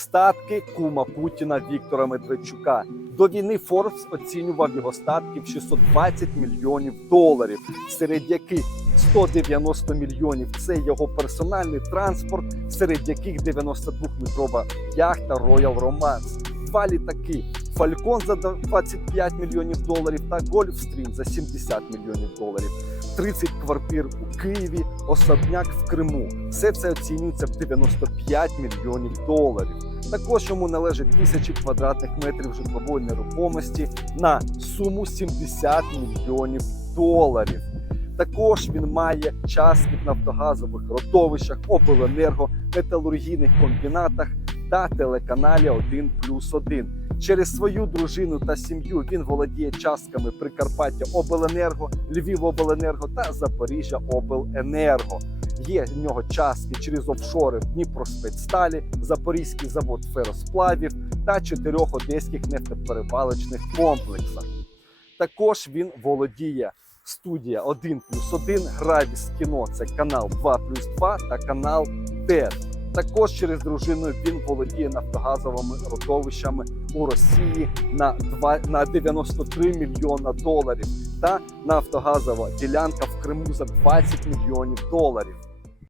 Статки кума Путіна Віктора Медведчука. До війни Форбс оцінював його статки в 620 мільйонів доларів, серед яких 190 мільйонів це його персональний транспорт, серед яких 92-метрова яхта Royal Romance, два літаки. Фалькон за 25 мільйонів доларів та Гольфстрім за 70 мільйонів доларів, 30 квартир у Києві, особняк в Криму. Все це оцінюється в 95 мільйонів доларів. Також йому належить тисячі квадратних метрів житлової нерухомості на суму 70 мільйонів доларів. Також він має частки в нафтогазових родовищах, обленерго, металургійних комбінатах та телеканалі 1 плюс 1. Через свою дружину та сім'ю він володіє частками Прикарпаття Обленерго, Львівобленерго та Запоріжжя Обленерго. Є в нього частки через офшори в Дніпроспецсталі, Запорізький завод феросплавів та чотирьох одеських нефтеперевалочних комплексах. Також він володіє студія 1 плюс 1, Гравіс кіно це канал 2 плюс 2 та канал ТЕД. Також через дружину він володіє нафтогазовими родовищами у Росії на 2, на 93 мільйона доларів та нафтогазова ділянка в Криму за 20 мільйонів доларів.